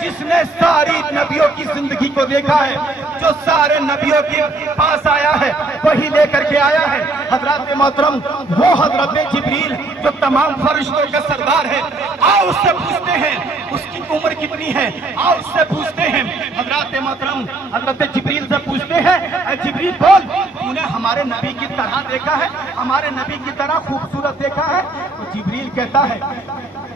جس نے ساری نبیوں کی زندگی کو دیکھا ہے، جو سارے نبیوں کے پاس آیا ہے وہی لے کر کے آیا ہے۔ حضرات محترم، وہ حضرت جبریل جو تمام فرشتوں کا سردار ہے، آؤ اس سے پوچھتے ہیں اس کی عمر کتنی ہے، آؤ اس سے پوچھتے ہیں۔ حضرات محترم، حضرت جبریل سے پوچھتے ہیں، اے جبریل بول، تو نے ہمارے نبی کی طرح دیکھا ہے، ہمارے نبی کی طرح خوبصورت دیکھا ہے؟ تو جبریل کہتا ہے،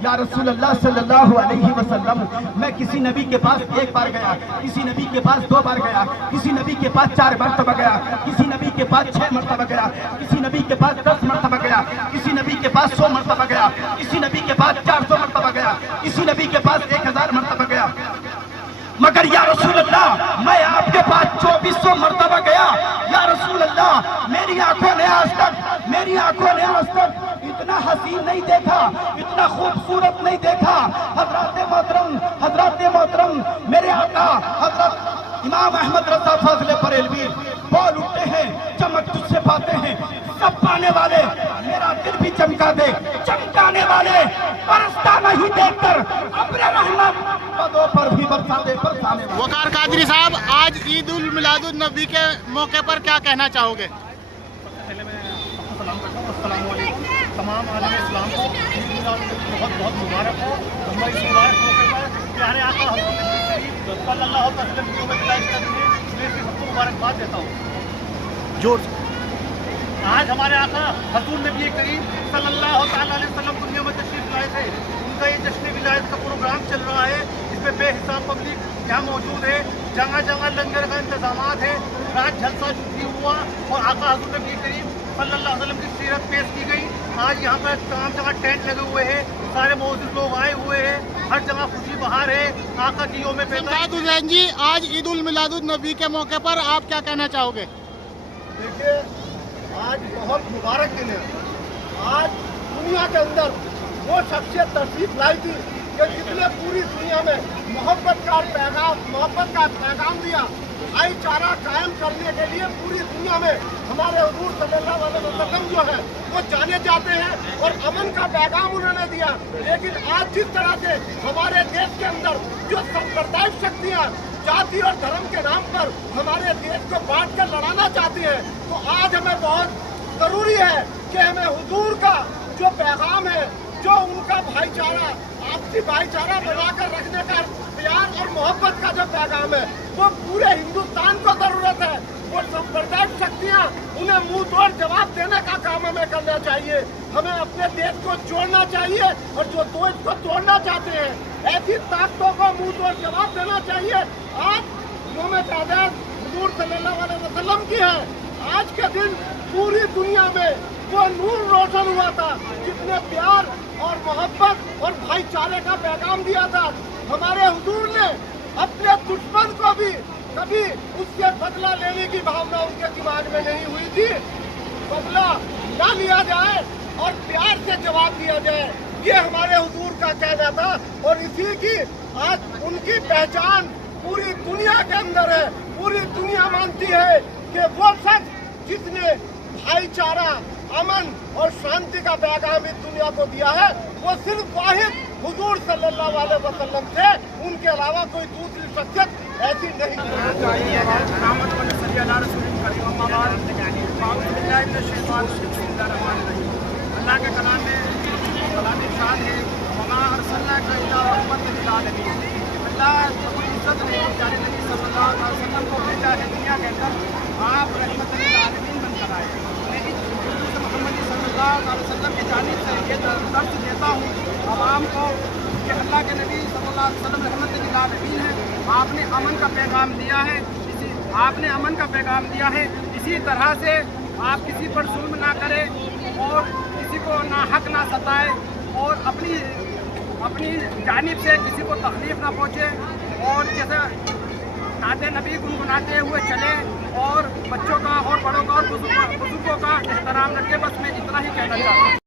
یا رسول اللہ صلی اللہ علیہ وسلم، میں کسی نبی کے پاس ایک بار گیا، کسی نبی کے پاس 2 بار گیا، کسی نبی کے پاس 4 مرتبہ گیا، کسی نبی کے پاس 6 مرتبہ گیا، کسی نبی کے پاس 10 مرتبہ گیا، کسی نبی کے پاس 100 مرتبہ گیا، کسی نبی کے پاس 400 مرتبہ گیا، کسی نبی کے پاس 1000 مرتبہ گیا، مگر یا رسول اللہ میں آپ کے پاس 2400 مرتبہ گیا۔ یا رسول اللہ، میری آنکھوں نے آج تک اتنا حسین نہیں دیکھا، اتنا خوبصورت نہیں دیکھا۔ حضرات محترم، میرے آقا حضرت امام احمد رضا فاضل بریلوی بول اٹھتے ہیں، چمک تجھ سے پاتے ہیں سب پانے والے، میرا دل بھی چمکا دے، چمکانے والے برستا نہیں دیکھ کر ابر رحمت پدوں پر بھی برسا دے، برسانے والے۔ وقار قادری صاحب، آج عید المیلاد النبی کے موقع پر کیا کہنا چاہو گے؟ پہلے میں آپ کو سلام کرتا ہوں، السلام علیکم۔ تمام عالم اسلام کو عید میلاد النبی بہت بہت مبارک ہو۔ ہم اس مبارک موقع پر پیارے آقا حضرت نبی کریم صلی اللہ علیہ وسلم کی یوم پیدائش کا دن ہے، اس لیے سب کو مبارکباد دیتا ہوں۔ جوڑ آج ہمارے آقا حضور نبی کریم صلی اللہ تعالیٰ علیہ وسلم دنیا میں تشریف لائے تھے۔ ان کا یہ جشن ولادت کا پروگرام چل رہا ہے، اس میں بے حساب پبلک یہاں موجود ہے، جگہ جگہ لنگر کا انتظامات ہے، رات جلسہ بھی ہوا اور آقا حضور نبی کریم صلی اللہ علیہ وسلم کی سیرت پیش کی گئی۔ آج یہاں پر تمام جگہ ٹینٹ لگے ہوئے ہیں، سارے موجود لوگ آئے ہوئے ہیں، ہر جگہ خوشی بہار ہے آقا کی یوم پیدائش۔ سمجاد حسین جی، آج عید المیلاد النبی کے موقع پر آپ کیا کہنا چاہو گے؟ دیکھیے، آج بہت مبارک دن ہے۔ آج دنیا کے اندر وہ شخصیت تشریف لائی تھی کہ جس نے پوری دنیا میں محبت کا پیغام دیا، بھائی چارہ قائم کرنے کے لیے پوری دنیا میں ہمارے حضور صلی اللہ علیہ وسلم جو ہے وہ جانے جاتے ہیں اور امن کا پیغام انہوں نے دیا۔ لیکن آج جس طرح سے ہمارے دیش کے اندر جو سمپردائک شکتیاں جاتی اور دھرم کے نام پر ہمارے دیش کو بانٹ کر لڑانا چاہتی ہیں، تو آج ہمیں بہت ضروری ہے کہ ہمیں حضور کا جو پیغام ہے، جو ان کا بھائی چارہ، آپسی بھائی چارہ بنا کر رکھنے کا پیار اور محبت کا جو پیغام ہے، وہ پورے ہندوستان کو ضرورت ہے۔ وہ سمپردائک شکتیاں انہیں منہ توڑ جواب دینے کا کام ہمیں کرنا چاہیے۔ ہمیں اپنے دیش کو جوڑنا چاہیے اور جو دیش کو توڑنا چاہتے ہیں ایسی طاقتوں کو منہ توڑ جواب دینا چاہیے۔ آج یوم پیدائش حضور صلی اللہ علیہ وسلم کی ہے۔ آج کے دن پوری دنیا میں وہ نور روشن ہوا تھا جس نے پیار اور محبت اور بھائی چارے کا پیغام دیا تھا۔ ہمارے حضور نے اپنے دشمن کو بھی کبھی اس سے بدلہ لینے کی بھاونا ان کے دماغ میں نہیں ہوئی تھی۔ بدلہ نہ لیا جائے اور پیار سے جواب دیا جائے، یہ ہمارے حضور کا کہنا تھا، اور اسی کی آج ان کی پہچان پوری دنیا کے اندر ہے۔ پوری دنیا مانتی ہے کہ وہ شخص جس نے بھائی چارہ، امن اور شانتی کا پیغام اس دنیا کو دیا ہے، وہ صرف واحد حضور صلی اللہ علیہ وسلم تھے، ان کے علاوہ کوئی دوسری شخصیت ایسی نہیں اللہ کے کلام میں کلام ارشاد ہے، وما ارسلناک الا رحمۃ للعالمین۔ اللہ رب العزت نے پیارے نبی صلی اللہ علیہ وسلم کو بھیجا ہے دنیا کے اندر، آپ رحمت للعالمین بن کر آئے۔ میں اس حضور محمد صلی اللہ علیہ وسلم کی جانب سے یہ درس دیتا ہوں عوام کو کہ اللہ کے نبی صلی اللہ علیہ وسلم رحمت للعالمین ہیں، آپ نے امن کا پیغام دیا ہے، اسی طرح سے آپ کسی پر ظلم نہ کریں اور کسی کو ناحق نہ ستائے اور اپنی جانب سے کسی کو تکلیف نہ پہنچے، اور جیسے نعت نبی گنگناتے ہوئے چلے اور بچوں کا اور بڑوں کا اور بزرگوں کا احترام رکھے۔ بس میں اتنا ہی کہنا چاہتا ہوں۔